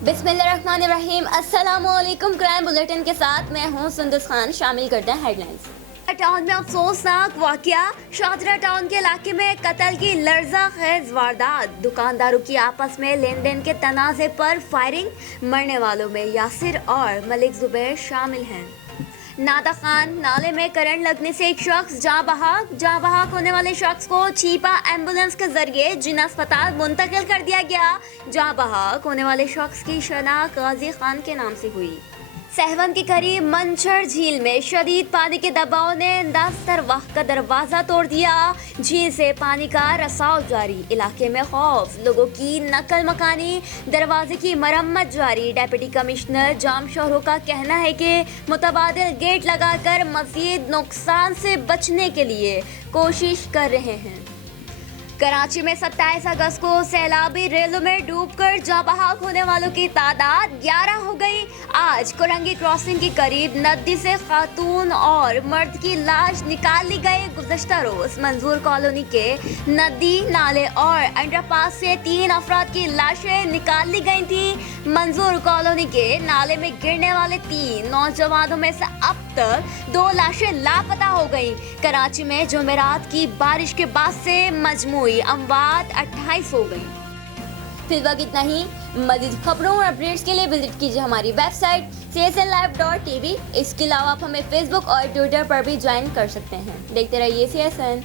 बिस्मिल्लाहिर्रहमानिर्रहीम। अस्सलामुअलैकुम। Crime bulletin के साथ मैं हूँ सुंदस खान। शामिल करते हैं हेडलाइंस। टाउन में अफसोसनाक वाकया। शाहजरा टाउन के इलाके में कत्ल की लर्ज़ाखेज़ वारदात। दुकानदारों की आपस में लेन देन के तनाज़े पर फायरिंग। मरने वालों में यासिर और मलिक जुबैर शामिल हैं। नादा खान नाले में करंट लगने से एक शख्स जाँ बहक होने वाले शख्स को चीपा एम्बुलेंस के जरिए जिला अस्पताल मुंतकिल कर दिया गया। जाँ बहक होने वाले शख्स की शनाख्त गाजी खान के नाम से हुई। सहवन के करीब मंचर झील में शदीद पानी के दबाव ने दास्तरवाह का दरवाजा तोड़ दिया। झील से पानी का रसाव जारी। इलाके में खौफ। लोगों की नकल मकानी। दरवाजे की मरम्मत जारी। डेप्यूटी कमिश्नर जाम शहरों का कहना है कि मुतबादिल गेट लगाकर मजीद नुकसान से बचने के लिए कोशिश कर रहे हैं। कराची में 27 अगस्त को सैलाबी रेलों में डूबकर जाँ बहक होने वालों की तादाद 11 हो गई। आज कोरंगी क्रॉसिंग के करीब नदी से खातून और मर्द की लाश निकाल ली गई। गुज़श्ता रोज मंजूर कॉलोनी के नदी नाले और अंडरपास से 3 अफराद की लाशें निकाल ली गई थी। मंजूर कॉलोनी के नाले में गिरने वाले 3 नौजवानों में से अब तक 2 लाशें लापता हो गई। कराची में जुमेरात की बारिश के बाद से मजमूई अमवात 28 हो गई। फिर वक्त इतना ही। मज़ीद खबरों और अपडेट्स के लिए विजिट कीजिए हमारी वेबसाइट csnlive.tv। इसके अलावा आप हमें फेसबुक और ट्विटर पर भी ज्वाइन कर सकते हैं। देखते रहिए CSN।